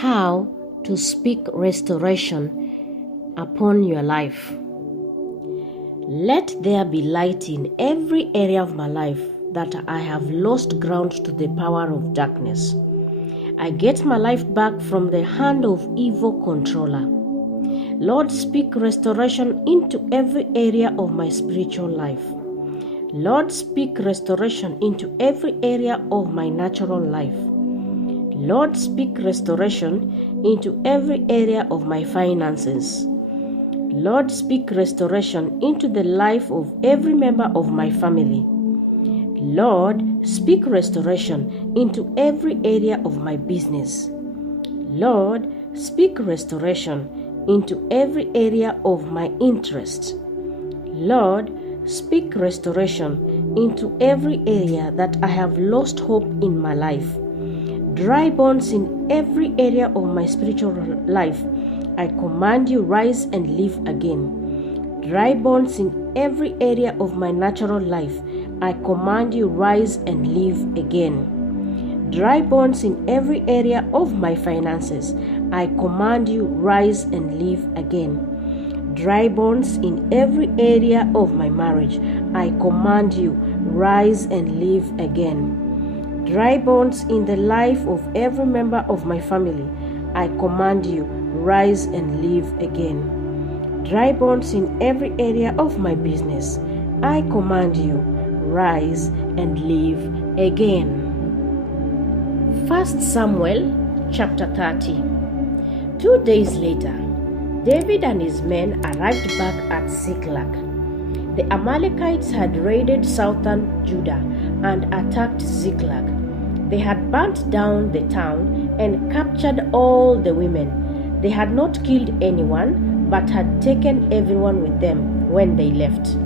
How to speak restoration upon your life. Let there be light in every area of my life that I have lost ground to the power of darkness. I get my life back from the hand of evil controller. Lord, speak restoration into every area of my spiritual life. Lord, speak restoration into every area of my natural life. Lord, speak restoration into every area of my finances. Lord, speak restoration into the life of every member of my family. Lord, speak restoration into every area of my business. Lord, speak restoration into every area of my interest. Lord, speak restoration into every area that I have lost hope in my life. Dry bones in every area of my spiritual life, I command you, rise and live again. Dry bones in every area of my natural life, I command you, rise and live again. Dry bones in every area of my finances, I command you, rise and live again. Dry bones in every area of my marriage, I command you, rise and live again. Dry bones in the life of every member of my family, I command you, rise and live again. Dry bones in every area of my business, I command you, rise and live again. 1 Samuel chapter 30. 2 days later, David and his men arrived back at Ziklag. The Amalekites had raided southern Judah and attacked Ziklag. They had burnt down the town and captured all the women. They had not killed anyone, but had taken everyone with them when they left.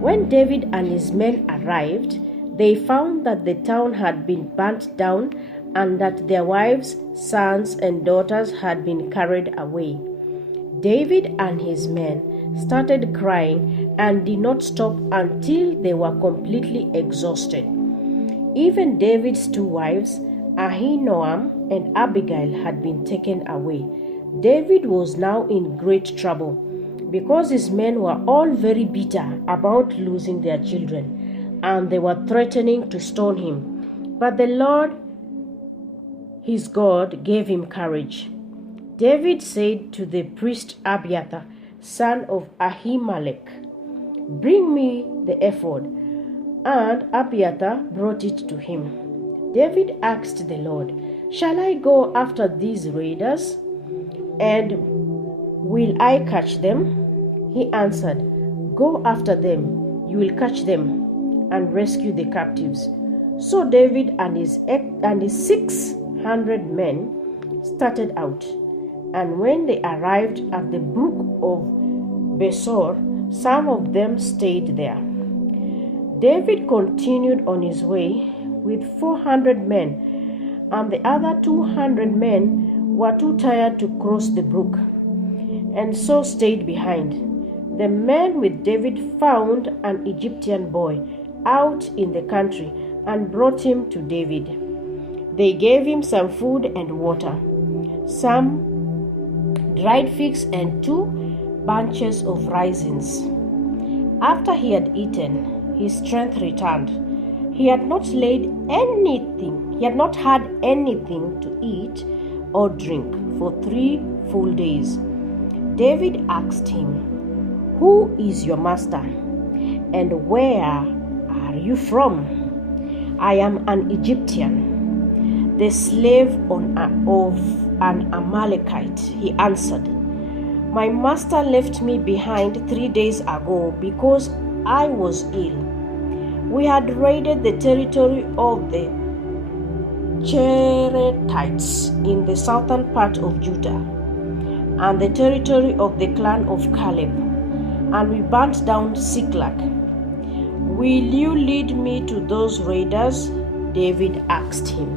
When David and his men arrived, they found that the town had been burnt down and that their wives, sons, and daughters had been carried away. David and his men started crying and did not stop until they were completely exhausted. Even David's two wives, Ahinoam and Abigail, had been taken away. David was now in great trouble because his men were all very bitter about losing their children, and they were threatening to stone him. But the Lord, his God, gave him courage. David said to the priest Abiathar, son of Ahimelech, "Bring me the ephod." And Abiathar brought it to him. David asked the Lord, "Shall I go after these raiders? And will I catch them?" He answered, "Go after them. You will catch them and rescue the captives." So David and his 600 men started out. And when they arrived at the brook of Besor, some of them stayed there. David continued on his way with 400 men, and the other 200 men were too tired to cross the brook, and so stayed behind. The men with David found an Egyptian boy out in the country and brought him to David. They gave him some food and water, some dried figs and 2 bunches of raisins. After he had eaten, his strength returned. He had not had anything to eat or drink for 3 full days. David asked him, "Who is your master, and where are you from?" "I am an Egyptian, the slave of an Amalekite," he answered. "My master left me behind 3 days ago because I was ill. We had raided the territory of the Cherethites in the southern part of Judah and the territory of the clan of Caleb, and we burnt down Ziklag. Will you lead me to those raiders?" David asked him.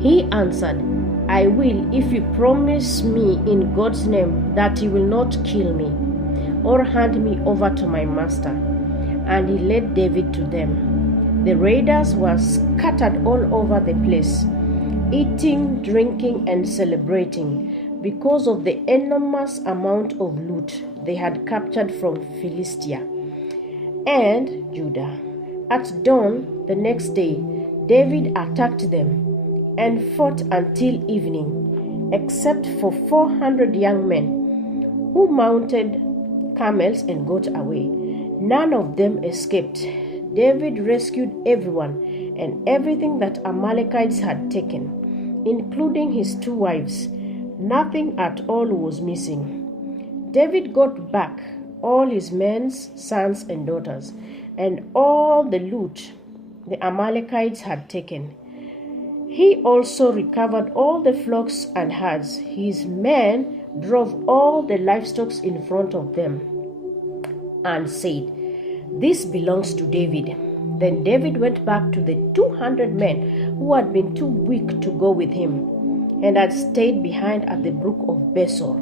He answered, "I will if you promise me in God's name that you will not kill me or hand me over to my master." And he led David to them. The raiders were scattered all over the place. eating, drinking, and celebrating because of the enormous amount of loot they had captured from Philistia and Judah. At dawn the next day, David attacked them and fought until evening, except for 400 young men who mounted camels and got away. None of them escaped. David rescued everyone and everything that Amalekites had taken, including his 2 wives. Nothing at all was missing. David got back all his men's sons and daughters, and all the loot the Amalekites had taken. He also recovered all the flocks and herds. His men drove all the livestock in front of them and said, "This belongs to David." Then David went back to the 200 men who had been too weak to go with him and had stayed behind at the brook of Besor.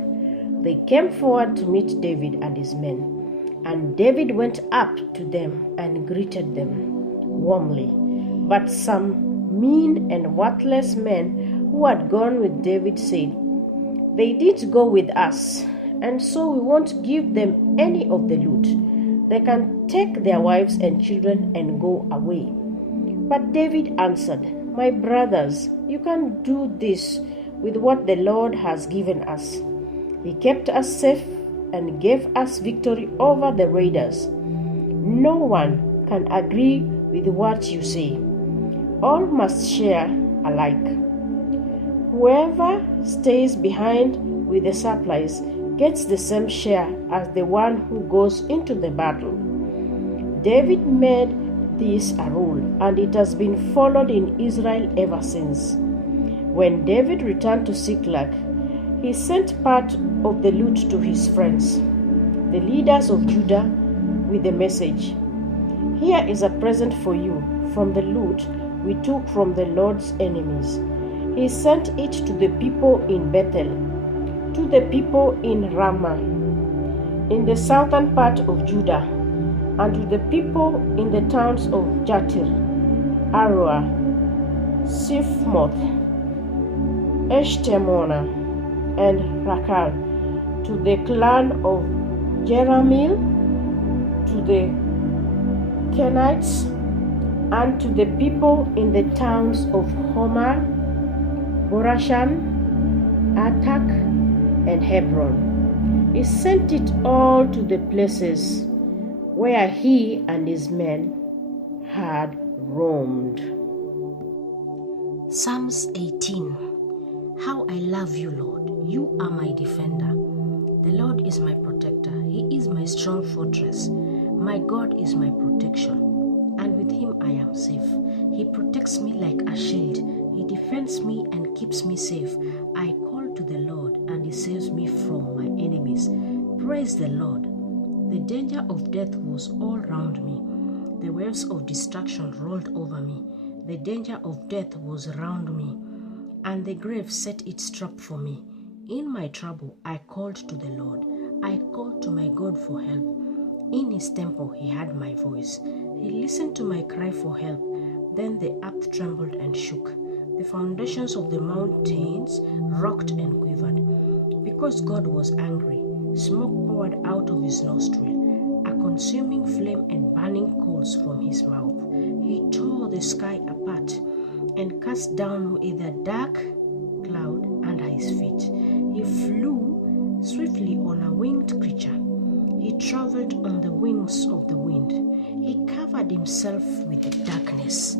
They came forward to meet David and his men, and David went up to them and greeted them warmly. But some mean and worthless men who had gone with David said, "They did go with us, and so we won't give them any of the loot. They can take their wives and children and go away." But David answered, "My brothers, you can't do this with what the Lord has given us. He kept us safe and gave us victory over the raiders. No one can agree with what you say. All must share alike. Whoever stays behind with the supplies gets the same share as the one who goes into the battle." David made this a rule, and it has been followed in Israel ever since. When David returned to Ziklag, he sent part of the loot to his friends, the leaders of Judah, with the message, "Here is a present for you from the loot we took from the Lord's enemies." He sent it to the people in Bethel, to the people in Ramah, in the southern part of Judah, and to the people in the towns of Jatir, Aroah, Siphmoth, Eshtemoa, and Rakal, to the clan of Jerahmeel, to the Kenites, and to the people in the towns of Homer, Borashan, Atak, and Hebron. He sent it all to the places where he and his men had roamed. Psalms 18. How I love you, Lord. You are my defender. The Lord is my protector. He is my strong fortress. My God is my protection, and with him I am safe. He protects me like a shield. He defends me and keeps me safe. I call to the Lord, and he saves me from my enemies. Praise the Lord. The danger of death was all round me. The waves of destruction rolled over me. The danger of death was round me, and the grave set its trap for me. In my trouble, I called to the Lord. I called to my God for help. In his temple, he heard my voice. He listened to my cry for help. Then the earth trembled and shook. The foundations of the mountains rocked and quivered. Because God was angry, smoke poured out of his nostril, a consuming flame and burning coals from his mouth. He tore the sky apart and cast down with a dark cloud under his feet. He flew swiftly on a winged creature. He traveled on the wings of the wind. He covered himself with darkness.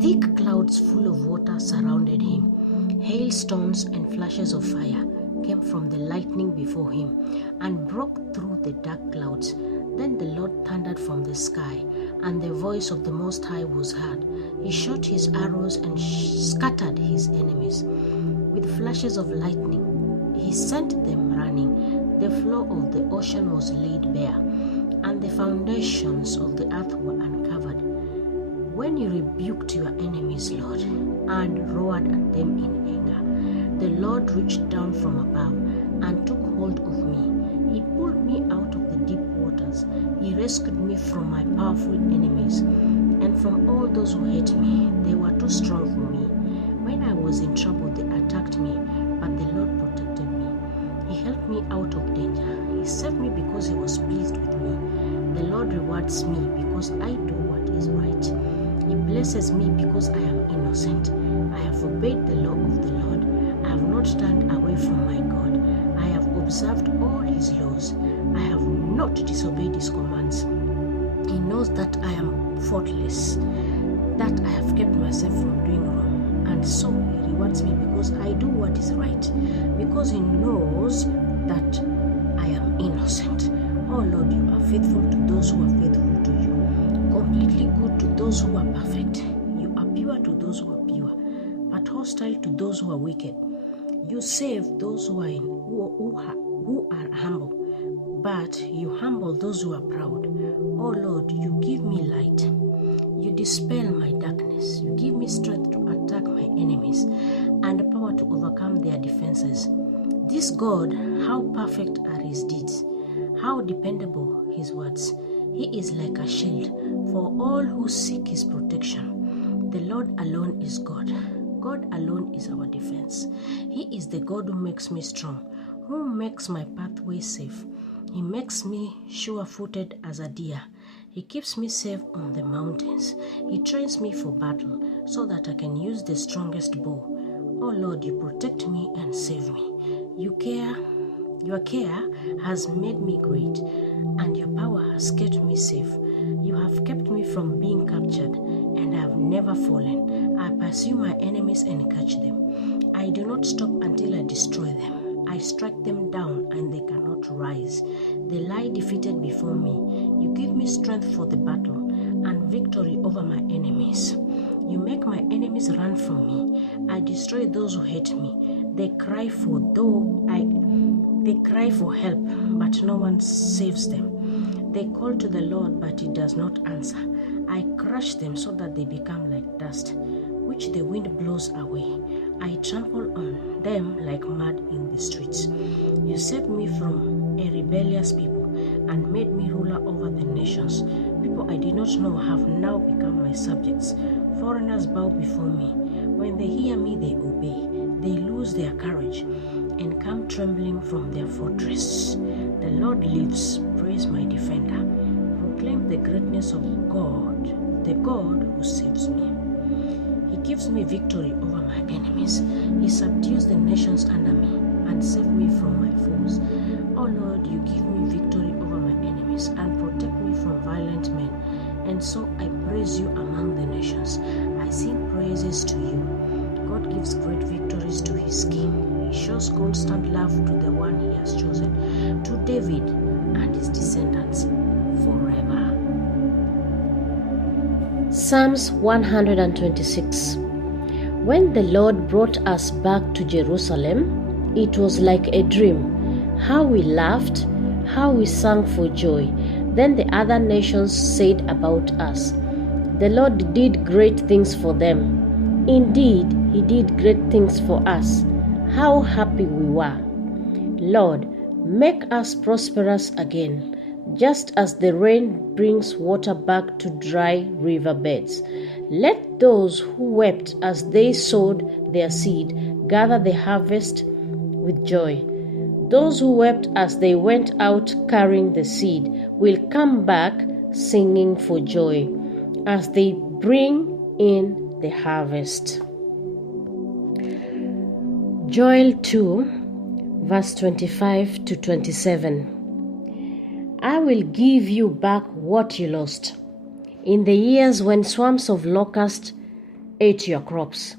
Thick clouds full of water surrounded him. Hailstones and flashes of fire came from the lightning before him and broke through the dark clouds. Then the Lord thundered from the sky, and the voice of the Most High was heard. He shot his arrows and scattered his enemies. With flashes of lightning, he sent them running. The floor of the ocean was laid bare, and the foundations of the earth were uncovered. When you rebuked your enemies, Lord, and roared at them in anger, the Lord reached down from above and took hold of me. He pulled me out of the deep waters. He rescued me from my powerful enemies and from all those who hate me. They were too strong for me. When I was in trouble, they attacked me, but the Lord protected me. He helped me out of danger. He saved me because He was pleased with me. The Lord rewards me because I do what is right. He blesses me because I am innocent. I have obeyed the law of the Lord. I have not turned away from my God. I have observed all His laws. I have not disobeyed His commands. He knows that I am faultless, that I have kept myself from doing wrong. And so He rewards me because I do what is right, because He knows that I am innocent. Oh Lord, You are faithful to those who are faithful to You, completely good to those who are perfect. You are pure to those who are pure, but hostile to those who are wicked. You save those who are humble, but You humble those who are proud. Oh Lord, You give me light. You dispel my darkness. You give me strength to attack my enemies and power to overcome their defenses. This God, how perfect are His deeds, how dependable His words. He is like a shield for all who seek His protection. The Lord alone is God. God alone is our defense. He is the God who makes me strong, who makes my pathway safe. He makes me sure-footed as a deer. He keeps me safe on the mountains. He trains me for battle so that I can use the strongest bow. Oh Lord, You protect me and save me. Your care has made me great, and Your power has kept me safe. You have kept me from being captured, and I have never fallen. I pursue my enemies and catch them. I do not stop until I destroy them. I strike them down, and they cannot rise. They lie defeated before me. You give me strength for the battle and victory over my enemies. You make my enemies run from me. I destroy those who hate me. They cry for help, but no one saves them. They call to the Lord, but He does not answer. I crush them so that they become like dust, which the wind blows away. I trample on them like mud in the streets. You saved me from a rebellious people and made me ruler over the nations. People I did not know have now become my subjects. Foreigners bow before me. When they hear me, they obey. They lose their courage and come trembling from their fortress. The Lord lives. Praise my defender. Proclaim the greatness of God, the God who saves me. He gives me victory over my enemies. He subdues the nations under me and saves me from my foes. Oh Lord, You give me victory over my enemies and protect me from violent men. And so I praise You among the nations. I sing praises to You. God gives great victories to His king. He shows constant love to the one He has chosen, to David and his descendants forever. Psalms 126. When the Lord brought us back to Jerusalem, it was like a dream. How we laughed, how we sang for joy. Then the other nations said about us, "The Lord did great things for them. Indeed, He did great things for us. How happy we were. Lord, make us prosperous again, just as the rain brings water back to dry riverbeds. Let those who wept as they sowed their seed gather the harvest with joy. Those who wept as they went out carrying the seed will come back singing for joy as they bring in the harvest." Joel 2, verse 25 to 27. I will give you back what you lost in the years when swarms of locusts ate your crops.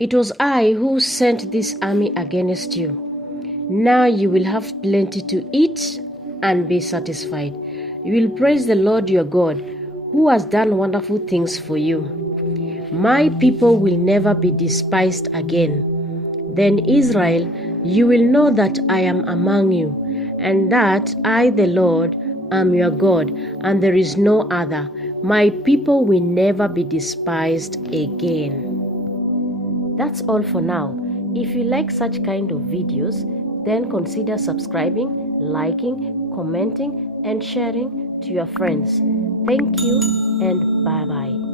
It was I who sent this army against you. Now you will have plenty to eat and be satisfied. You will praise the Lord your God, who has done wonderful things for you. My people will never be despised again. Then, Israel, you will know that I am among you, and that I, the Lord, am your God, and there is no other. My people will never be despised again. That's all for now. If you like such kind of videos, then consider subscribing, liking, commenting, and sharing to your friends. Thank you, and bye-bye.